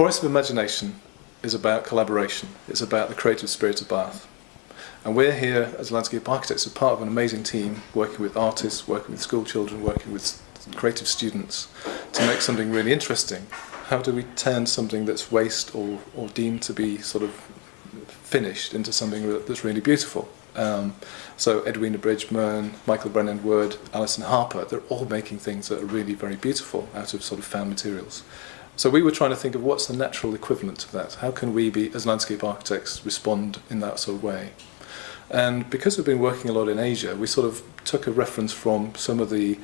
Forest of Imagination is about collaboration. It's about the creative spirit of Bath. And we're here as landscape architects as part of an amazing team working with artists, working with school children, working with creative students to make something really interesting. How do we turn something that's waste or deemed to be sort of finished into something that's really beautiful? So Edwina Bridge-Mern, Michael Brennan-Wood, Alison Harper, they're all making things that are really very beautiful out of sort of found materials. So we were trying to think of what's the natural equivalent of that. How can we, as landscape architects, respond in that sort of way? And because we've been working a lot in Asia, we sort of took a reference from some of the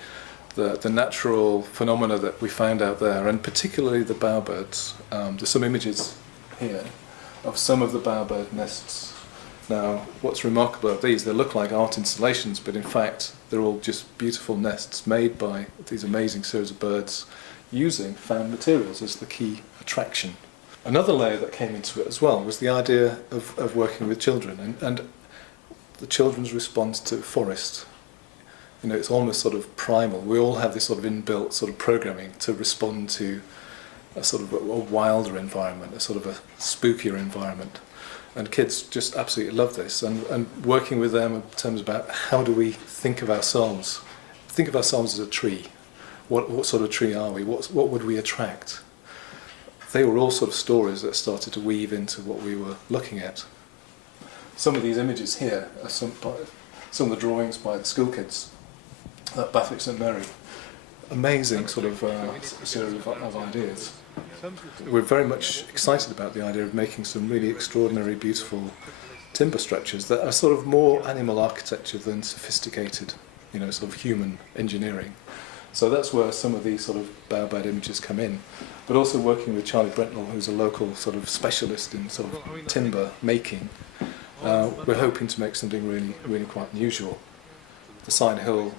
natural phenomena that we found out there, and particularly the bowerbirds. There's some images here of some of the bowerbird nests. Now, what's remarkable about these, they look like art installations, but in fact, they're all just beautiful nests made by these amazing series of birds using found materials as the key attraction. Another layer that came into it as well was the idea of working with children and the children's response to forest. You know, it's almost sort of primal. We all have this sort of inbuilt sort of programming to respond to a sort of a wilder environment, a sort of a spookier environment. And kids just absolutely love this. And working with them in terms about how do we think of ourselves as a tree. What sort of tree are we? What would we attract? They were all sort of stories that started to weave into what we were looking at. Some of these images here are some of the drawings by the school kids at Bathwick St Mary. Amazing sort of series of ideas. We're very much excited about the idea of making some really extraordinary, beautiful timber structures that are sort of more animal architecture than sophisticated, you know, sort of human engineering. So that's where some of these sort of bowerbird images come in. But also working with Charley Brentnall, who's a local sort of specialist in sort of timber making. We're hoping to make something really quite unusual. The Sign Hill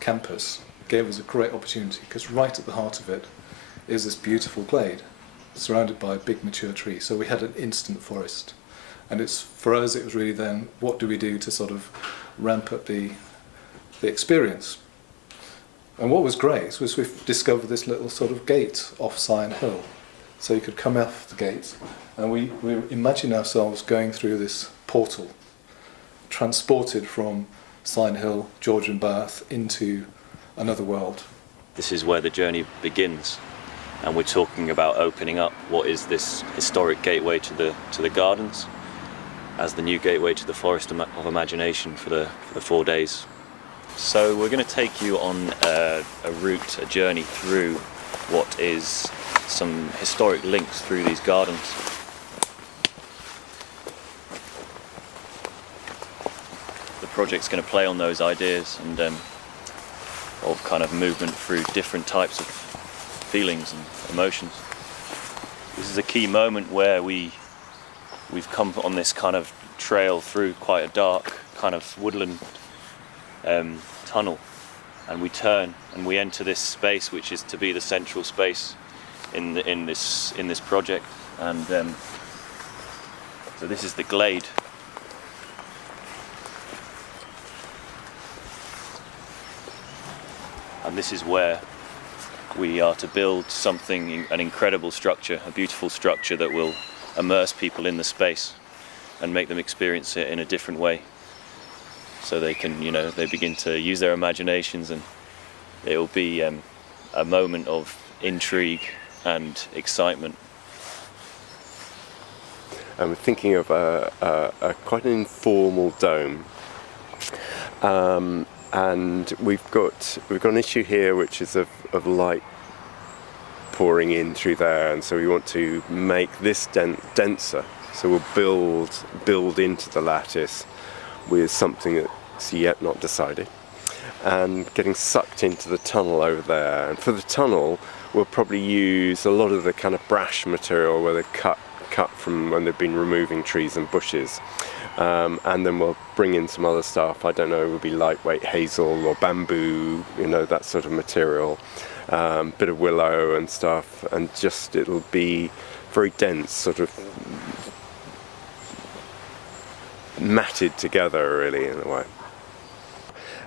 campus gave us a great opportunity because right at the heart of it is this beautiful glade surrounded by big mature trees. So we had an instant forest. And for us it was really then, what do we do to sort of ramp up the experience? And what was great was we discovered this little sort of gate off Sign Hill. So you could come off the gate and we imagine ourselves going through this portal, transported from Sign Hill, Georgian Bath, into another world. This is where the journey begins, and we're talking about opening up what is this historic gateway to the gardens as the new gateway to the Forest of Imagination for the 4 days. So we're going to take you on a journey through what is some historic links through these gardens. The project's going to play on those ideas and of kind of movement through different types of feelings and emotions. This is a key moment where we've come on this kind of trail through quite a dark kind of woodland tunnel, and we turn and we enter this space which is to be the central space in this project, and so this is the glade. And this is where we are to build something, an incredible structure, a beautiful structure that will immerse people in the space and make them experience it in a different way. So they can, you know, they begin to use their imaginations, and it will be a moment of intrigue and excitement. I'm thinking of a quite an informal dome. And we've got an issue here which is of light pouring in through there, and so we want to make this denser. So we'll build into the lattice with something that's yet not decided, and getting sucked into the tunnel over there. And for the tunnel, we'll probably use a lot of the kind of brash material where they cut from when they've been removing trees and bushes. And then we'll bring in some other stuff. I don't know, it would be lightweight hazel or bamboo, you know, that sort of material. Bit of willow and stuff, and just it'll be very dense, sort of matted together, really, in a way.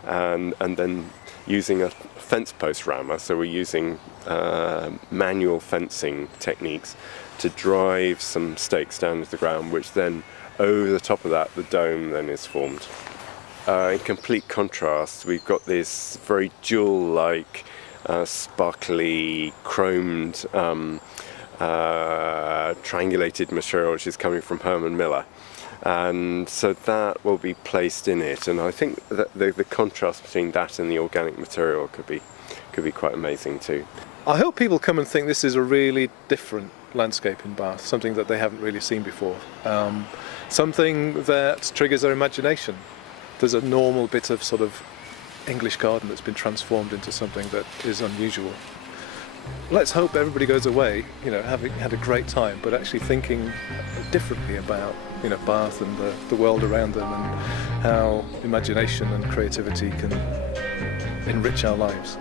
And then using a fence post rammer, so we're using manual fencing techniques to drive some stakes down into the ground, which then over the top of that the dome then is formed. In complete contrast, we've got this very jewel-like, sparkly, chromed, triangulated material which is coming from Herman Miller. And so that will be placed in it, and I think that the contrast between that and the organic material could be quite amazing too. I hope people come and think this is a really different landscape in Bath, something that they haven't really seen before, something that triggers their imagination. There's a normal bit of sort of English garden that's been transformed into something that is unusual. Let's hope everybody goes away, having had a great time, but actually thinking differently about, Bath and the world around them, and how imagination and creativity can enrich our lives.